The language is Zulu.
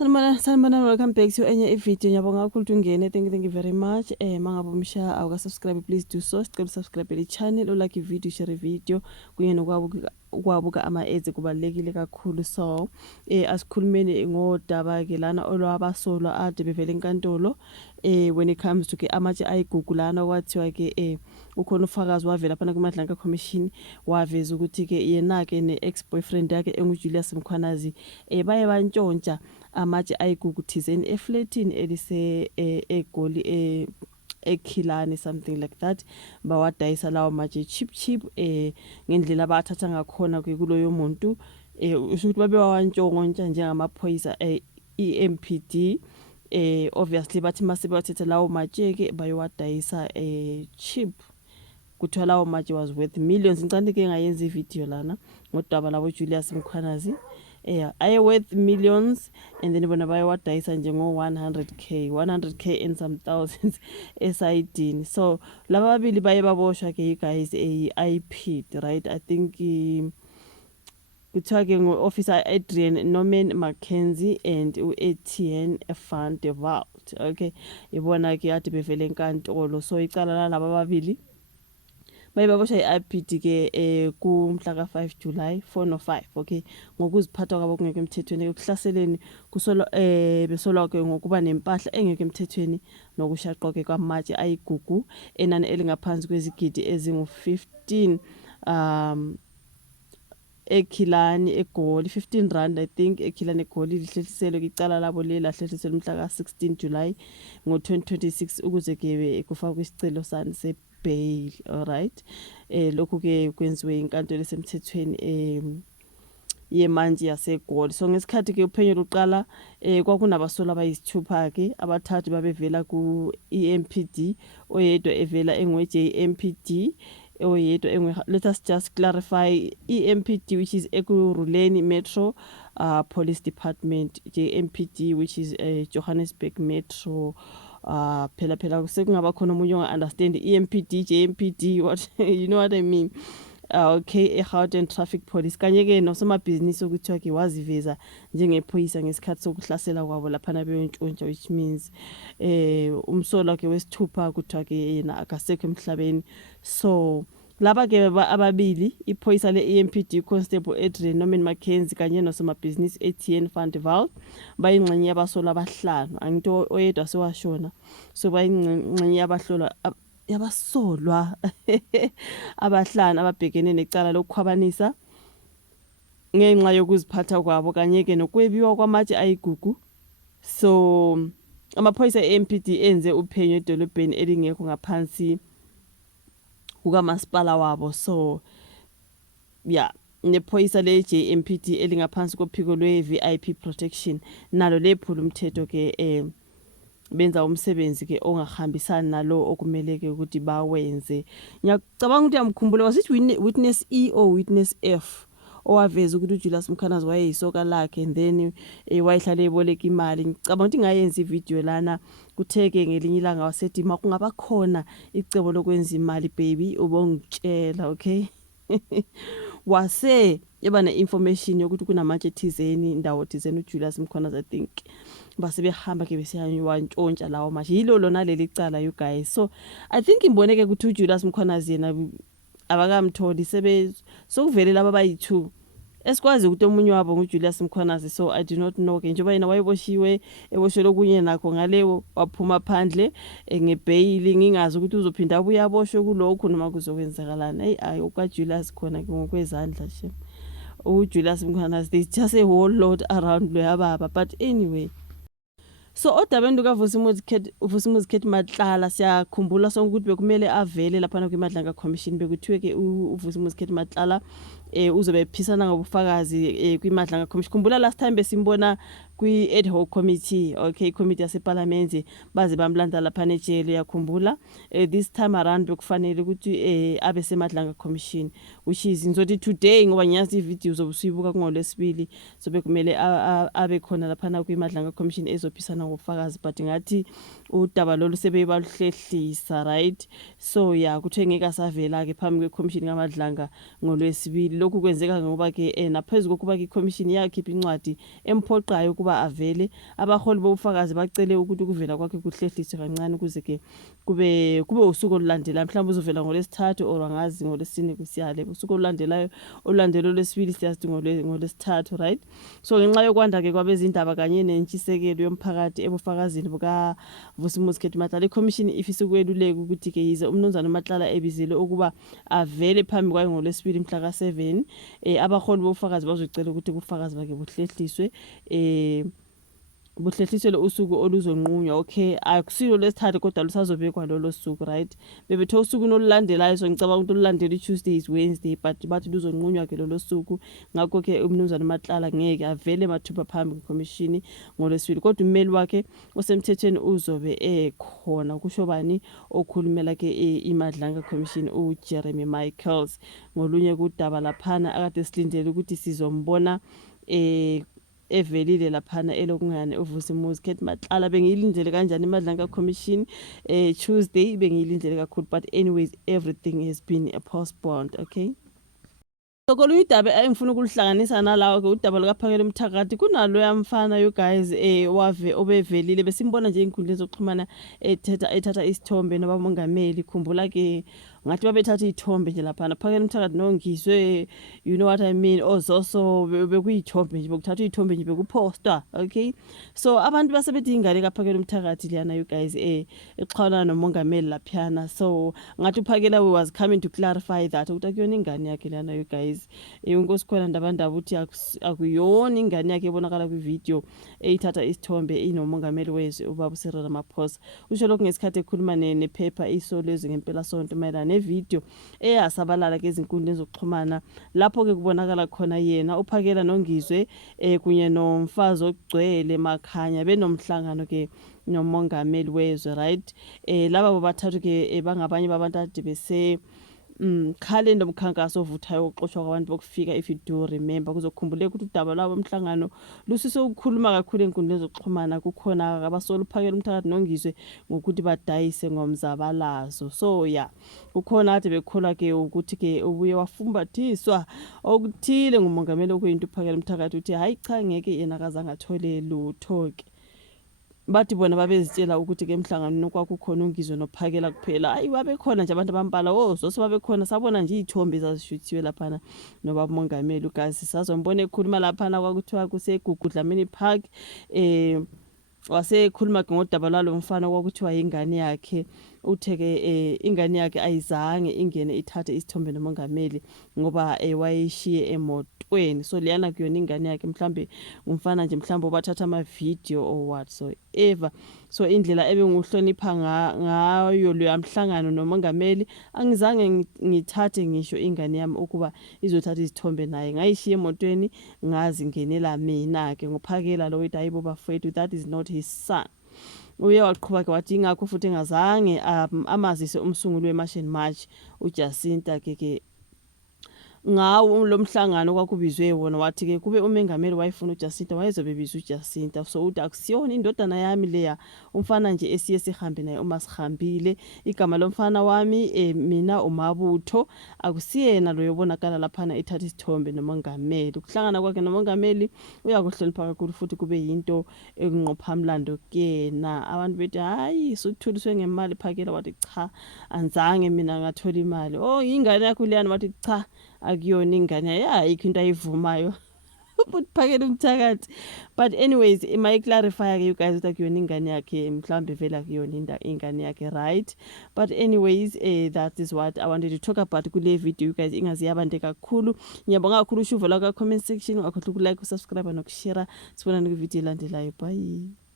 Sanibona, welcome back to enye video. Ngiyabonga kakhulu ukuthi ungene. Thank you very much. Mangabe umsha awuka-subscribe, please do so. Sicela subscribe le channel, like video, share video. Kunye nokwabuka ama-ads kubalulekile kakhulu. So asikhulumeni ngodaba ke lana olwabasolwa ade bevele enkantolo. When it comes to ke amatshe ayigugu lana kwathiwa ke ukhona ufakazi wavela phana kuMadlanka Commission waveza ukuthi ke yena ke ne-ex-boyfriend yakhe enguJulius Mkhwanazi baye bantshontsha amatshe ayigugu thizeni eflatini elise eGoli eKhilani, something like that. Bawadayisa lawo matshe cheap ngendlela abathatha ngakhona ke kuloyo muntu usho ukuthi babe wawantshontsha njengamaphoyisa EMPD. Obviously bathi mase bathethe lawo matshe ke bayowadayisa cheap. Kuthiwa lawo matshe was worth millions. Ngicela ke ngayenza ivideo lana ngodaba labo Julius Mkhwanazi. Aye worth millions, and then bona bayowadayisa njengo 100k and some thousands esayidini. So laba babili baye baboshwa ke guys IP, right? I think kuthiwa ke ngo-officer Adrian Norman Mackenzie and u-Etienne Van der Walt. Okay, ibona ke ade bevele enkantolo. So icala laba babili baye baboshwa i-IPD ke kumhla ka-5 July 405. Okay, ngokuziphatha kwabo kungeke emthethweni ekuhlaseleni kusolwa besolwa ke ngokuba nempahla engeke emthethweni nokushaqwa ke kwamatshe ayigugu enani elingaphansi kwezigidi ezingu-15 eKhilani eGoli, 15 rand I think eKhilani eGoli lihlehliselwe icala labo lahlehliselwe umhla ka-16 July ngo-2026 ukuze ke kufakwe isicelo sani se-bail. Alright, lokhu ke kwenziwe inkantolo esemthethweni yemanje yaseGoli. So ngesikhathi ke uphenyo luqala kwakunabasolwa abayisithupha ke, abathathu babevela ku-EMPD, oyedwa evela engwe-JMPD, oyedwa let us just clarify EMPD, which is Ekurhuleni Metro Police Department, JMPD, which is Johannesburg Metro. Phela sekungaba khona umunye onga-understand EMPD, JMPD, what you know what I mean. Okay, eGauteng Traffic Police kanye ke nosomabhizinisi okuthiwa ke waziveza njengephoyisa ngesikhathi sokuhlasela kwabo laphana beyontshontsha, which means umsolwa ke wesithupha kuthiwa ke yena akasekho emhlabeni. So laba ke ababili iphoyisa le-EMPD Constable Adrian Norman Mackenzie kanye nosomabhizinisi Etienne Van der Walt bayingxenye yabasolwa abahlanu, angito oyedwa sewashona. So bayingxenye yabasolwa abahlanu ababhekene necala lokukhwabanisa ngenxa yokuziphatha kwabo kanye ke nokwebiwa kwamatshe ayigugu. So amaphoyisa e-EMPD enze uphenyo edolobheni elingekho ngaphansi kukamasipala wabo. So yeah, nephoyisa le-JMPD elingaphansi kophiko lwe-VIP protection nalo lephula umthetho ke benza umsebenzi ke ongahambisani nalo okumele ke ukuthi bawenze. Ngiyacabanga ukuthi yamkhumbula wasithi witness E or witness F owaveza ukuthi uJulius Mkhwanazi wayeyisoka lakhe and then wayihlala eboleka imali. Ngicabanga ukuthi ngayenza ivideo lana kutheke ngelinye ilanga wasethi kungaba khona icebo lokwenza imali baby ubongitshela. Okay, wase yeba ne-information yokuthi kunamatshe thizeni indawo thizeni uJulius Mkhwanazi I think base behamba ke besiyantshontsha lawo matshe. Yilo lona leli cala you guys. So I think imboneke ukuthi uJulius Mkhwanazi yena abakamtholi sokuvele laba bayi2 esikwazi ukuthi omunye wabo nguJulius Mkhwanazi. So I do not know ke njengoba yena wayeboshiwe eboshelwe kunye nakho ngalewo waphuma phandle ngebail, ngingazi ukuthi uzophinda abuya aboshwe kulokho noma kuzokwenzakalana. Hayi ukaJulius khona ke ngokwezandla nje uJulius Mkhwanazi, there's just a whole lot around lo yababa. But anyway, so odabeni lukaVusimuzi Matlala siyakhumbula sonke ukuthi bekumele avele laphana kwiMadlanka Commission. Bekuthiwe ke uVusimuzi Matlala uzobe ephisana ngobufakazi kwiMadlanka Commission. Khumbula last time besimbona kwi-ad hoc committee, okay, committee yaseParliament baze bamlanda laphana ejele. Yakhumbula this time around bekufanele ukuthi abe seMadlanka Commission, which is ngizothi today ngoba ngiyazi ivideo zobusibuka kungoLwesibili. So bekumele abe khona laphana kwiMadlanka Commission ezophisana ngobufakazi, but ngathi udaba lolu sebebaluhlehlisa, right? So yeah, kuthiwe ngeke asavela ke phambi kwe-commission kaMadlanka ngoLwesibili. lokhu kwenzeka ngoba ke naphezulu kokuba ke commission yakhipha incwadi emphoqayo kuba avele abaholi bobufakazi bacele ukuthi ukuvela kwakhe kuhlehliswe kancane ukuze ke kube usuku olulandelayo mhlawumbe uzovela ngolesithathu or angazi ngolesine kusiyale usuku olulandelayo olandelo lwesibili siyazi ngolesithathu right. So ngenxa yokwanda ke kwabezindaba kanye nentshisekelo yomphakathi ebufakazini buka Vusimuzi Matlala iCommission ifisa ukweluleka ukuthi ke yize umnumzana Matlala ebizile ukuba avele phambi kwayo ngolesibili mhla ka7 abaholi bofakazi bazocela ukuthi ubufakazi bakhe buhlehliswe buhlehliselwe usuku oluzonqunywa okay akusilo lesithathu kodwa lusazobekwa lolo suku right bebethe usuku nolulandelayo so ngicabanga ukuthi olulandela iTuesday is Wednesday but bathi luzonqunywa ke lolo suku ngakho ke umnumzana Matlala ngeke avele mathupha phambi kweCommission ngolesibili kodwa ummeli wakhe osemthethweni uzobe ekhona kusho bani okhulumela ke iMadlanga Commission uJeremy Michaels ngolunye kudaba laphana akade silindele ukuthi sizombona evelile laphana elokungane uVusimuzi Matlala bengiyilindele kanjani iMadlanga Commission Tuesday bengiyilindele kakhulu but anyways everything has been postponed okay. Sokolunye udaba engifuna ukuhlanganisa nalawo ke udaba lukaPhakela Mthakathi kunalo yamfana you guys wave obevelile besimbona nje inkundla zokuxhumana ethatha isithombe nabamongameli khumbula ke ngathi babethatha izithombe nje lapha Phakela Mthakathi nongizwe you know what I mean ozoso bekuyithombe nje bokuthatha izithombe nje bekuposta okay. So abantu basebethi ingane kaPhakela Mthakathi liyana you guys exhawulana nomongameli laphana so ngathi uPhakela was coming to clarify that ukuthi akuyona ingane yakhe liyana you guys inkosi khona ndabandaba uthi akuyona ingane yakhe ebonakala kwivideo eyithatha isithombe inomongameli wezwe ubaba Cyril Ramaphosa usho lokho ngesikhathi ekhuluma nephepha isolezwe ngempela sonto mayelana nevideo eyasabalala ke izinkundleni zokuxhumana lapho ke kubonakala khona yena uPhakela nongizwe kunye nomfazi ogcwele makhanya benomhlangano ke nomongameli wezwe right laba bobathathu ke bangabanye babantu ade bese calendar umkhankaso ovuthayo oxoshwa kwabantu bokufika if you do remember kuzokhumbuleka ukuthi udaba lwabo omhlangano lusise ukukhuluma kakhulu enkundleni zokuxhumana kukhona abasolo Phakela Mthakathi nongizwe ngokuthi badayise ngomzabalazo so yeah ukhona ade bekholwa ke ukuthi ke ubuye wafumbathiswa okuthile ngumongameli okuyinto uPhakela Mthakathi uthi hayi cha ngeke yena akazange athole lutho ke bathi bona babezitshela ukuthi ke emhlangano nokwakukhona ungizwe noPhakela kuphela hayi babekhona nje abantu abambala ozoso babekhona sabona nje izithombe zazishuthiwe laphana noba umongameli ugazi sazombona ekhuluma laphana kwakuthiwa kuseGugudlamini Park wasekhuluma ngodaba lalo mfana kwakuthiwa ingane yakhe utheke ingane yakhe ayizange ingene ithathe isithombe nomongameli ngoba wayishiye emotweni so liyana kuyona ingane yakhe mhlambe umfana nje mhlambe obathatha ama video or what so ever so indlela ebenguhlonipha ngayo lo yamhlangano nomongameli angizange ngithathe ngisho ingane yami ukuba izothatha izithombe naye ngayishiya emotweni ngazi ngenela mina ke ngoPhakela lo withi ayibo bafethu that is not his son uye waqhubeka ke wathi ingakho futhi engazange amazise umsunguli weMarch and March uJacinta ke ngawo lo mhlangano kwakubizwe wona wathi ke kube umengameli wayefuna uJacinta wayezobe bizwa uJacinta so uthi akusiyona indodana yami leya umfana nje esiye sihambe naye uma sihambile igama lomfana wami mina uMabutho akusiyena lo yobonakala laphana ethatha isithombe nomongameli ukuhlangana kwakhe nomongameli uyakuhlonipha kakhulu futhi kube yinto ekunqophamlando kuyena abantu bethi hayi suthuliswe ngemali Phakela wathi cha anzange mina ngathola imali oh ingane yakho leyana wathi cha akuyona ingane ayikho into ayivumayo but Phakela Mthakathi but anyways may clarify ke you guys ukuthi akuyona ingane yakhe mhlambe vela akuyona ingane yakhe right but anyways that is what I wanted to talk about kule video you guys ingaziyabande kakhulu ngiyabonga kakhulu ushuvo la ka comment section akhohle ukulike usubscribe nokushare sibonana ku video elandelayo bye.